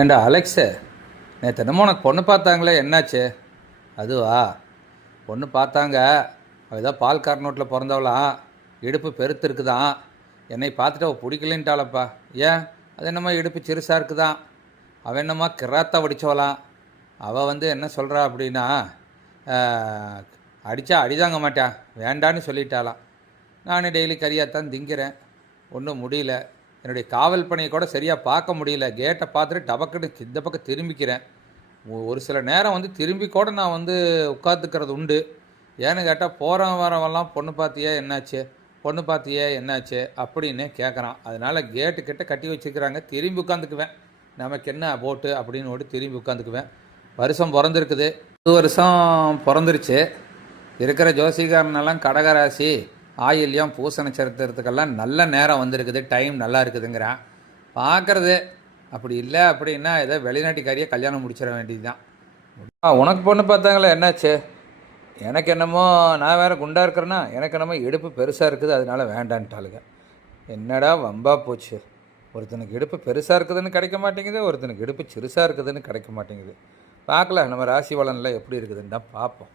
ஏண்டா அலெக்ஸு, நேற்று என்னமோ உனக்கு பொண்ணு பார்த்தாங்களே, என்னாச்சு? அதுவா? பொண்ணு பார்த்தாங்க. அவள் பால் கார்னோட்டில் பிறந்தவளாம். இடுப்பு பெருத்து இருக்குதான். என்னை பார்த்துட்டு அவள் பிடிக்கலன்ட்டாளப்பா. ஏன்? அது என்னம்மா இடுப்பு சிறுசாக இருக்குதான். அவன் என்னம்மா கிராத்தா வடித்தவளாம். அவள் என்ன சொல்கிறா அப்படின்னா, அடித்தா அடிதாங்க மாட்டான், வேண்டான்னு சொல்லிட்டாளாம். நான் டெய்லி கறியாத்தான் திங்கிறேன், ஒன்றும் முடியல. என்னுடைய காவல் பணியை கூட சரியாக பார்க்க முடியல. கேட்டை பார்த்துட்டு டபக்குன்னு இந்த பக்கம் திரும்பிக்கிறேன். ஒரு சில நேரம் திரும்பி கூட நான் உட்காந்துக்கிறது உண்டு. ஏன்னு கேட்டால் போகிறவன் வரவெல்லாம் பொண்ணு பார்த்தியே என்னாச்சு, பொண்ணு பார்த்தியே என்னாச்சு அப்படின்னு கேட்குறான். அதனால் கேட்டுக்கிட்ட கட்டி வச்சுக்கிறாங்க. திரும்பி உட்காந்துக்குவேன். நமக்கு என்ன போட்டு அப்படின்னு ஓடி திரும்பி உட்காந்துக்குவேன். வருஷம் பிறந்திருக்குது, 10 வருஷம் பிறந்துருச்சு. இருக்கிற ஜோசிகாரனெல்லாம் கடகராசி, ஆயில்யம், பூச நட்சத்திரத்துக்கெல்லாம் நல்ல நேரம் வந்திருக்குது, டைம் நல்லா இருக்குதுங்கிறான். பார்க்குறது. அப்படி இல்லை அப்படின்னா ஏதோ வெளிநாட்டுக்காரியே கல்யாணம் முடிச்சிட வேண்டியது தான். உனக்கு பொண்ணு பார்த்தாங்களே, என்னாச்சு? எனக்கு என்னமோ, நான் வேறு குண்டாக இருக்கிறேன்னா, எனக்கு என்னமோ இடுப்பு பெருசாக இருக்குது, அதனால வேண்டான்ட்டாளுங்க. என்னடா வம்பா போச்சு. ஒருத்தனுக்கு இடுப்பு பெருசாக இருக்குதுன்னு கிடைக்க மாட்டேங்குது, ஒருத்தனுக்கு இடுப்பு சிறுசாக இருக்குதுன்னு கிடைக்க மாட்டேங்குது. பார்க்கலாம் நம்ம ராசி பலனில் எப்படி இருக்குதுன்னு தான் பார்ப்போம்.